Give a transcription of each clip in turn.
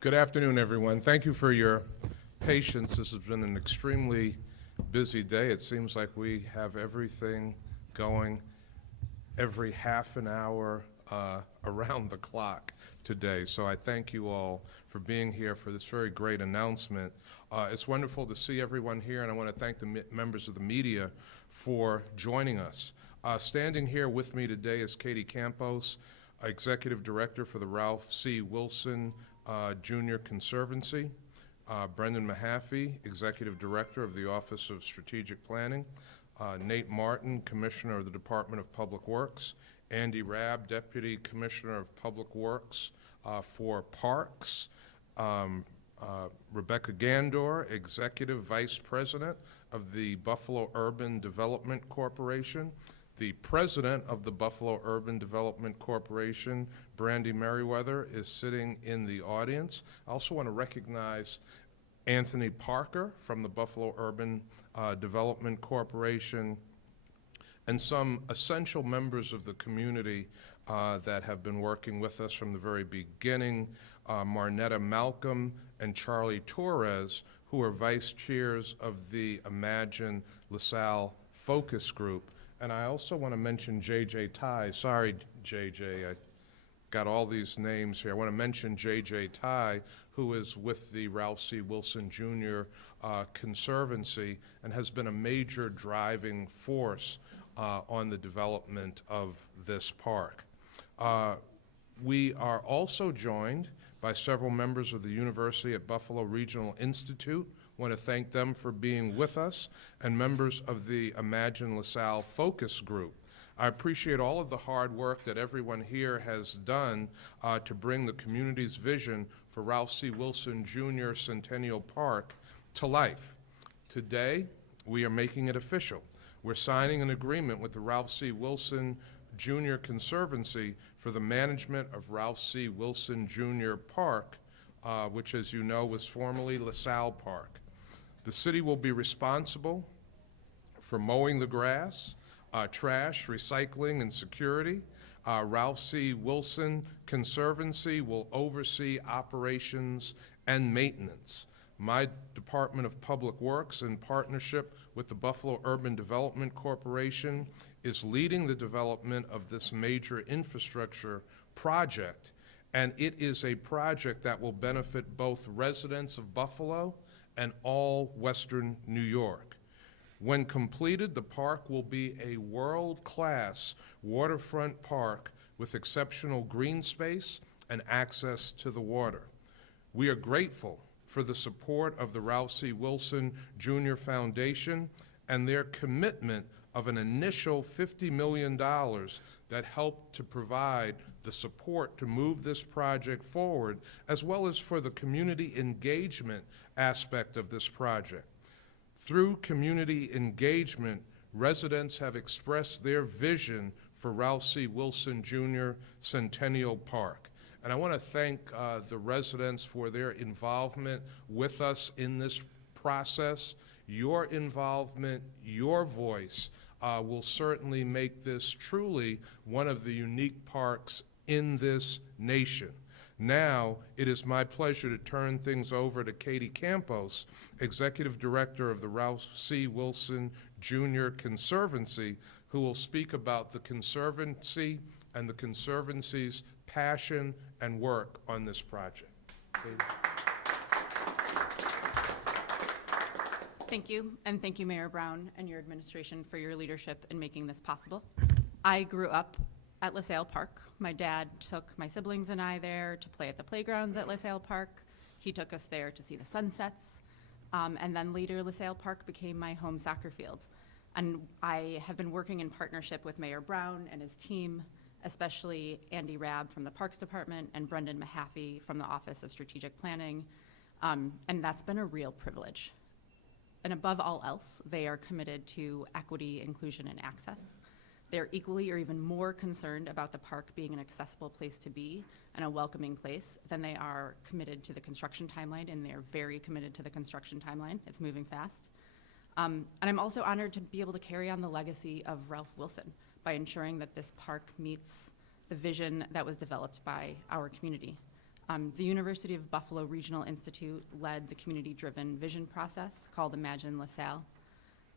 Good afternoon, everyone. Thank you for your patience. This has been an extremely busy day. It seems like we have everything going every half an hour around the clock today. So I thank you all for being here for this very great announcement. It's wonderful to see everyone here, and I want to thank the members of the media for joining us. Standing here with me today is Katie Campos, Executive Director for the Ralph C. Wilson Jr. Conservancy, Brendan Mahaffey, Executive Director of the Office of Strategic Planning, Nate Martin, Commissioner of the Department of Public Works, Andy Rabb, Deputy Commissioner of Public Works for Parks, Rebecca Gandor, Executive Vice President of the Buffalo Urban Development Corporation, the President of the Buffalo Urban Development Corporation, Brandy Merriweather, is sitting in the audience. I also want to recognize Anthony Parker from the Buffalo Urban Development Corporation, and some essential members of the community that have been working with us from the very beginning, Marnetta Malcolm and Charlie Torres, who are vice chairs of the Imagine LaSalle Focus Group. And I also want to mention J.J. Ty. Sorry, J.J., I got all these names here. I want to mention J.J. Ty, who is with the Ralph C. Wilson Jr. Conservancy and has been a major driving force on the development of this park. We are also joined by several members of the University at Buffalo Regional Institute. I want to thank them for being with us, and members of the Imagine LaSalle Focus Group. I appreciate all of the hard work that everyone here has done to bring the community's vision for Ralph C. Wilson Jr. Centennial Park to life. Today, we are making it official. We're signing an agreement with the Ralph C. Wilson Jr. Conservancy for the management of Ralph C. Wilson Jr. Park, which, as you know, was formerly LaSalle Park. The city will be responsible for mowing the grass, trash, recycling, and security. Ralph C. Wilson Conservancy will oversee operations and maintenance. My Department of Public Works, in partnership with the Buffalo Urban Development Corporation, is leading the development of this major infrastructure project, and it is a project that will benefit both residents of Buffalo and all Western New York. When completed, the park will be a world-class waterfront park with exceptional green space and access to the water. We are grateful for the support of the Ralph C. Wilson Jr. Foundation and their commitment of an initial $50 million that helped to provide the support to move this project forward, as well as for the community engagement aspect of this project. Through community engagement, residents have expressed their vision for Ralph C. Wilson Jr. Centennial Park. And I want to thank the residents for their involvement with us in this process. Your involvement, your voice, will certainly make this truly one of the unique parks in this nation. Now, it is my pleasure to turn things over to Katie Campos, Executive Director of the Ralph C. Wilson Jr. Conservancy, who will speak about the Conservancy and the Conservancy's passion and work on this project. Katie. Thank you, and thank you, Mayor Brown and your administration for your leadership in making this possible. I grew up at LaSalle Park. My dad took my siblings and I there to play at the playgrounds at LaSalle Park. He took us there to see the sunsets, and then later LaSalle Park became my home soccer field. And I have been working in partnership with Mayor Brown and his team, especially Andy Rabb from the Parks Department and Brendan Mahaffey from the Office of Strategic Planning, and that's been a real privilege. And above all else, they are committed to equity, inclusion, and access. They're equally or even more concerned about the park being an accessible place to be and a welcoming place than they are committed to the construction timeline, and they're very committed to the construction timeline. It's moving fast. And I'm also honored to be able to carry on the legacy of Ralph Wilson by ensuring that this park meets the vision that was developed by our community. The University of Buffalo Regional Institute led the community-driven vision process called Imagine LaSalle.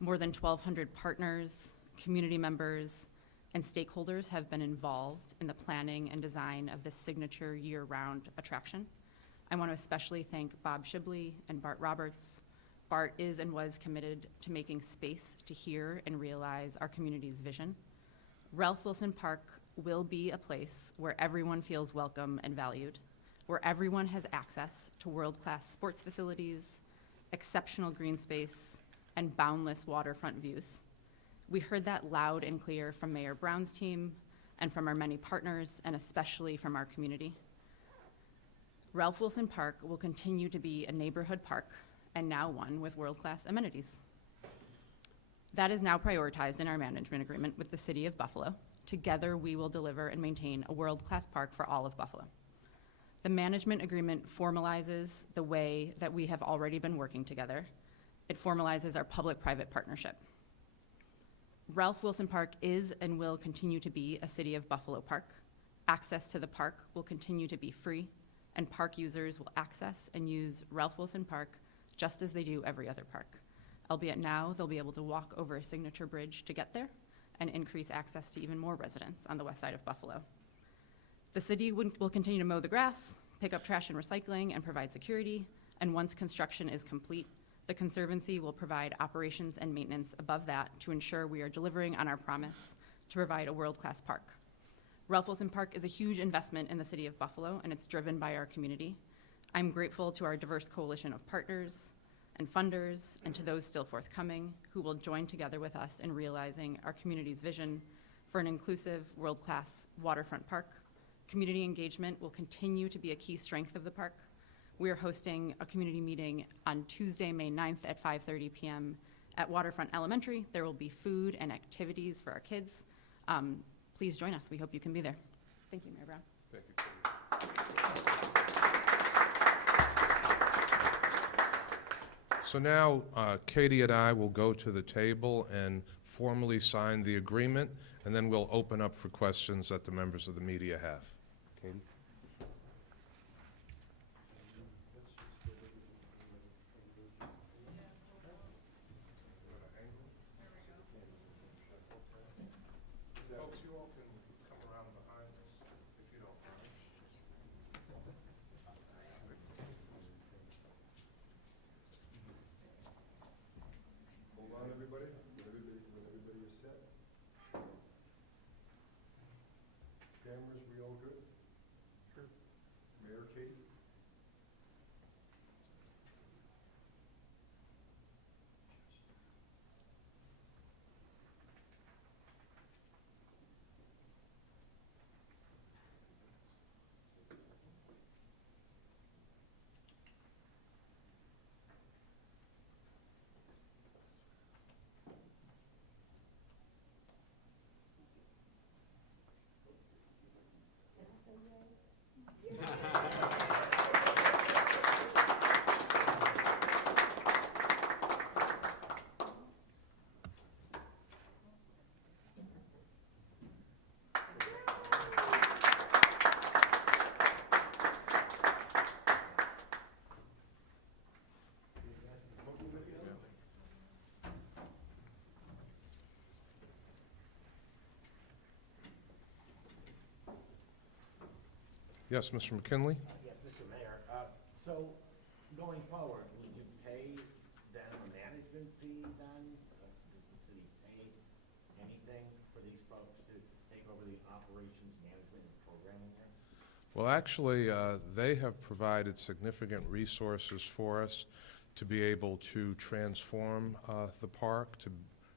More than 1,200 partners, community members, and stakeholders have been involved in the planning and design of this signature year-round attraction. I want to especially thank Bob Shibley and Bart Roberts. Bart is and was committed to making space to hear and realize our community's vision. Ralph Wilson Park will be a place where everyone feels welcome and valued, where everyone has access to world-class sports facilities, exceptional green space, and boundless waterfront views. We heard that loud and clear from Mayor Brown's team and from our many partners, and especially from our community. Ralph Wilson Park will continue to be a neighborhood park, and now one with world-class amenities. That is now prioritized in our management agreement with the City of Buffalo. Together, we will deliver and maintain a world-class park for all of Buffalo. The management agreement formalizes the way that we have already been working together. It formalizes our public-private partnership. Ralph Wilson Park is and will continue to be a City of Buffalo park. Access to the park will continue to be free, and park users will access and use Ralph Wilson Park just as they do every other park. Albeit now, they'll be able to walk over a signature bridge to get there and increase access to even more residents on the west side of Buffalo. The city will continue to mow the grass, pick up trash and recycling, and provide security. And once construction is complete, the Conservancy will provide operations and maintenance above that to ensure we are delivering on our promise to provide a world-class park. Ralph Wilson Park is a huge investment in the City of Buffalo, and it's driven by our community. I'm grateful to our diverse coalition of partners and funders, and to those still forthcoming who will join together with us in realizing our community's vision for an inclusive, world-class waterfront park. Community engagement will continue to be a key strength of the park. We are hosting a community meeting on Tuesday, May 9th at 5:30 p.m. at Waterfront Elementary. There will be food and activities for our kids. Please join us. We hope you can be there. Thank you, Mayor Brown. Thank you, Katie. So now, Katie and I will go to the table and formally sign the agreement, and then we'll open up for questions that the members of the media have. Katie? Folks, you all can come around behind us, if you don't mind. Hold on, everybody. When everybody is set. Cameras, we all good? Sure. Mayor, Katie? Yes, Mr. McKinley? Yes, Mr. Mayor. So going forward, would you pay them a management fee then? Does the city pay anything for these folks to take over the operations, management, and programming there? Well, actually, they have provided significant resources for us to be able to transform the park, to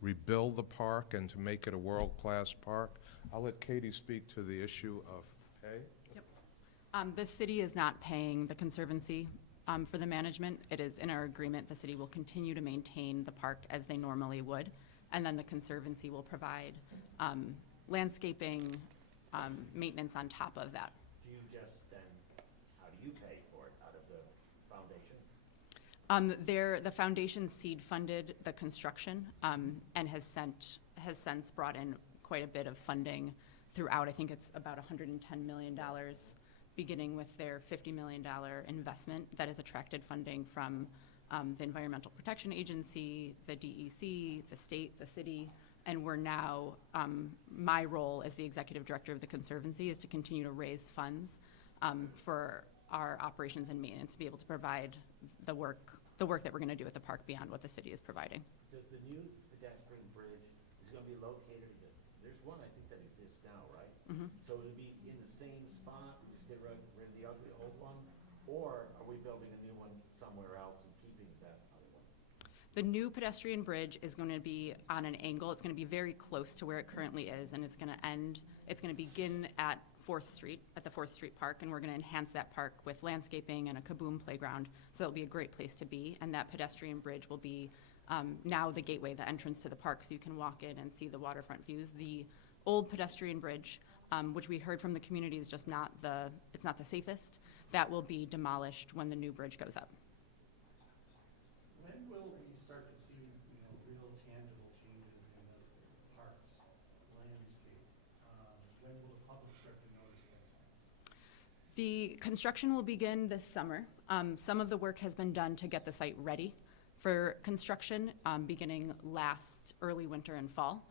rebuild the park, and to make it a world-class park. I'll let Katie speak to the issue of pay. The city is not paying the Conservancy for the management. It is in our agreement, the city will continue to maintain the park as they normally would, and then the Conservancy will provide landscaping, maintenance on top of that. Do you just then, how do you pay for it? Out of the foundation? The foundation seed funded the construction and has since brought in quite a bit of funding throughout. I think it's about $110 million beginning with their $50 million investment that has attracted funding from the Environmental Protection Agency, the DEC, the state, the city, and we're now, my role as the executive director of the Conservancy is to continue to raise funds for our operations and maintenance to be able to provide the work that we're going to do at the park beyond what the city is providing. Does the new pedestrian bridge is going to be located, there's one I think that exists now, right? Mhm. So it'll be in the same spot, we just get rid of the ugly old one? Or are we building a new one somewhere else and keeping that other one? The new pedestrian bridge is going to be on an angle. It's going to be very close to where it currently is, and it's going to begin at 4th Street, at the 4th Street Park, and we're going to enhance that park with landscaping and a kaboom playground. So it'll be a great place to be, and that pedestrian bridge will be now the gateway, the entrance to the park, so you can walk in and see the waterfront views. The old pedestrian bridge, which we heard from the community is just not the safest, that will be demolished when the new bridge goes up. When will we start to see, real tangible changes in the parks landscape? When will the public start to notice those things? The construction will begin this summer. Some of the work has been done to get the site ready for construction, beginning last early winter and fall.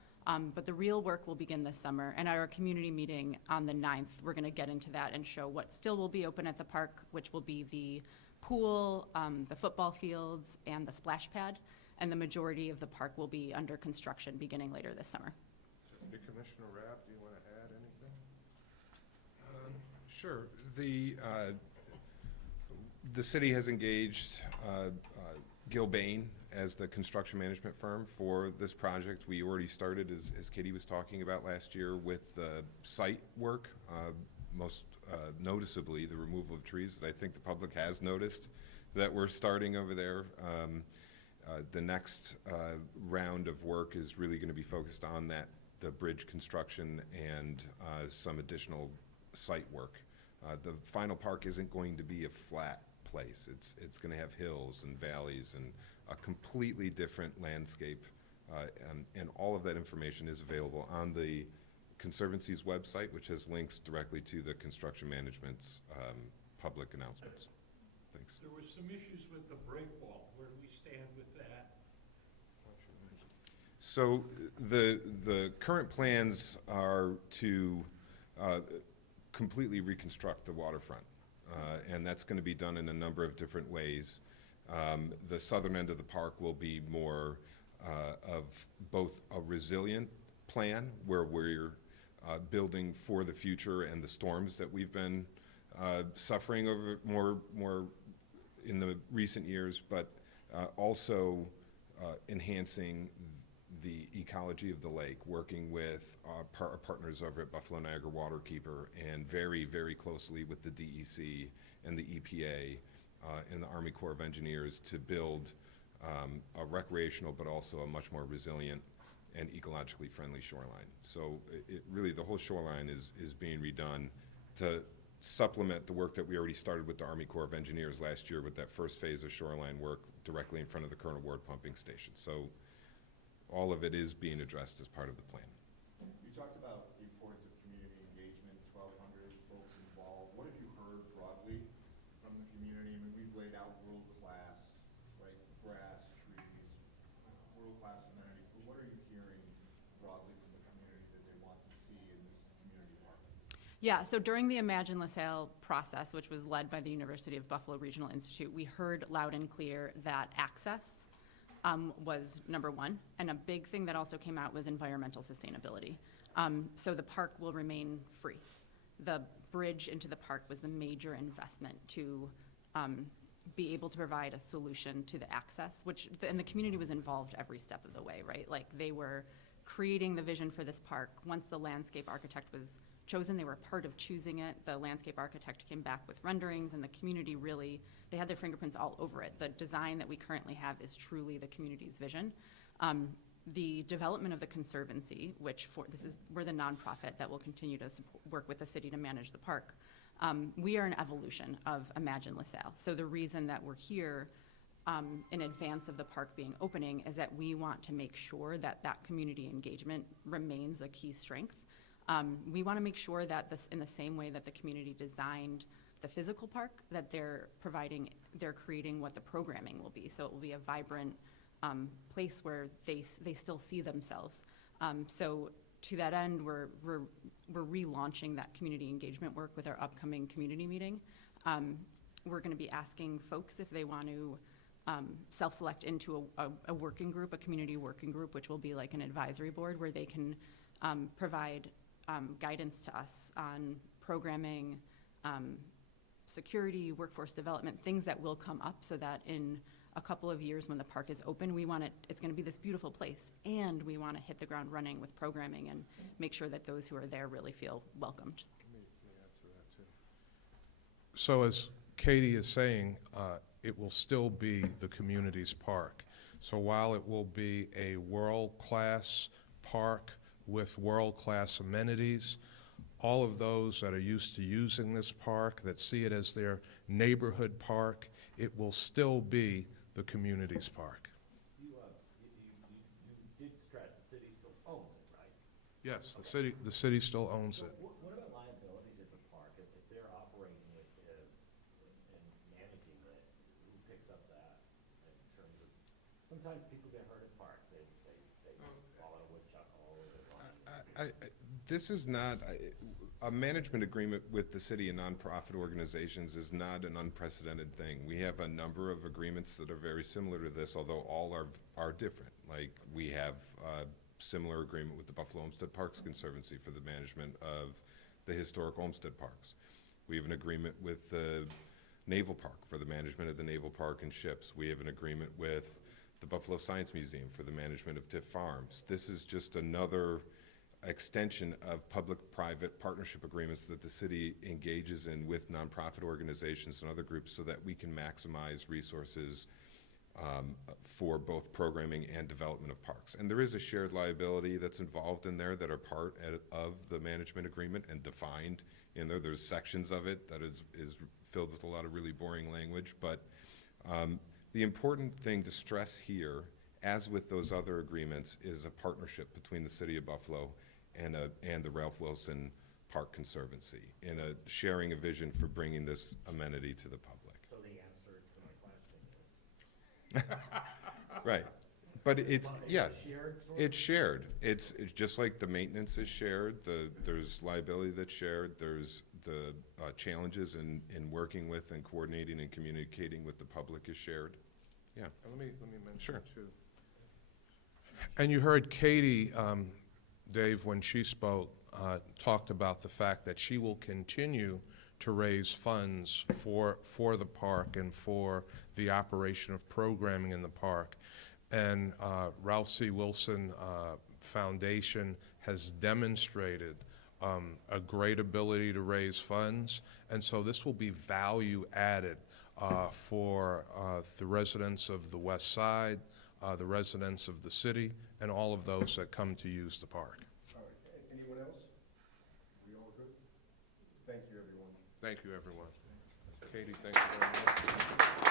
But the real work will begin this summer. And at our community meeting on the 9th, we're going to get into that and show what still will be open at the park, which will be the pool, the football fields, and the splash pad. And the majority of the park will be under construction beginning later this summer. Commissioner Rapp, do you want to add anything? Sure. The city has engaged Gilbane as the construction management firm for this project. We already started, as Katie was talking about last year, with the site work, most noticeably the removal of trees that I think the public has noticed that we're starting over there. The next round of work is really going to be focused on the bridge construction and some additional site work. The final park isn't going to be a flat place. It's going to have hills and valleys and a completely different landscape, and all of that information is available on the Conservancy's website, which has links directly to the construction management's public announcements. Thanks. There were some issues with the break wall. Where do we stand with that? So the current plans are to completely reconstruct the waterfront, and that's going to be done in a number of different ways. The southern end of the park will be more of both a resilient plan, where we're building for the future and the storms that we've been suffering over more in the recent years, but also enhancing the ecology of the lake, working with our partners over at Buffalo Niagara Waterkeeper, and very, very closely with the DEC and the EPA and the Army Corps of Engineers to build a recreational but also a much more resilient and ecologically friendly shoreline. So really the whole shoreline is being redone to supplement the work that we already started with the Army Corps of Engineers last year with that first phase of shoreline work directly in front of the Colonel Ward pumping station. So all of it is being addressed as part of the plan. You talked about the importance of community engagement, 1,200 folks involved. What have you heard broadly from the community? I mean, we've laid out world-class, right, grass, trees, world-class amenities, but what are you hearing broadly from the community that they want to see in this community park? Yeah, so during the Imagine LaSalle process, which was led by the University of Buffalo Regional Institute, we heard loud and clear that access was number one, and a big thing that also came out was environmental sustainability. So the park will remain free. The bridge into the park was the major investment to be able to provide a solution to the access, and the community was involved every step of the way, right? Like, they were creating the vision for this park. Once the landscape architect was chosen, they were part of choosing it. The landscape architect came back with renderings, and the community really, they had their fingerprints all over it. The design that we currently have is truly the community's vision. The development of the Conservancy, we're the nonprofit that will continue to work with the city to manage the park. We are an evolution of Imagine LaSalle. So the reason that we're here in advance of the park being opening is that we want to make sure that that community engagement remains a key strength. We want to make sure that this, in the same way that the community designed the physical park, that they're creating what the programming will be. So it will be a vibrant place where they still see themselves. So to that end, we're relaunching that community engagement work with our upcoming community meeting. We're going to be asking folks if they want to self-select into a working group, a community working group, which will be like an advisory board where they can provide guidance to us on programming, security, workforce development, things that will come up, so that in a couple of years when the park is open, it's going to be this beautiful place, and we want to hit the ground running with programming and make sure that those who are there really feel welcomed. So as Katie is saying, it will still be the community's park. So while it will be a world-class park with world-class amenities, all of those that are used to using this park, that see it as their neighborhood park, it will still be the community's park. You did stress the city still owns it, right? Yes, the city still owns So it. what about liabilities at the park? If they're operating it and managing it, who picks up that in terms of, sometimes people get hurt at parks, they fall out a woodchuck all over the line. This is not, a management agreement with the city and nonprofit organizations is not an unprecedented thing. We have a number of agreements that are very similar to this, although all are different. Like, we have a similar agreement with the Buffalo Homestead Parks Conservancy for the management of the historic Homestead Parks. We have an agreement with the Naval Park for the management of the Naval Park and ships. We have an agreement with the Buffalo Science Museum for the management of Tiff Farms. This is just another extension of public-private partnership agreements that the city engages in with nonprofit organizations and other groups, so that we can maximize resources for both programming and development of parks. And there is a shared liability that's involved in there that are part of the management agreement and defined in there. There's sections of it that is filled with a lot of really boring language, but the important thing to stress here, as with those other agreements, is a partnership between the City of Buffalo and the Ralph Wilson Park Conservancy in a sharing a vision for bringing this amenity to the public. So the answer to my question is? Right. But it's, yeah, Shared sort of? it's shared. It's just like the maintenance is shared, there's liability that's shared, there's the challenges in working with and coordinating and communicating with the public is shared. Yeah. Let me mention Sure. too. And you heard Katie, Dave, when she spoke, talked about the fact that she will continue to raise funds for the park and for the operation of programming in the park. And Ralph C. Wilson Foundation has demonstrated a great ability to raise funds, and so this will be value added for the residents of the West Side, the residents of the city, and all of those that come to use the park. All right, anyone else? We all good? Thank you, everyone. Thank you, everyone. Katie, thank you very much.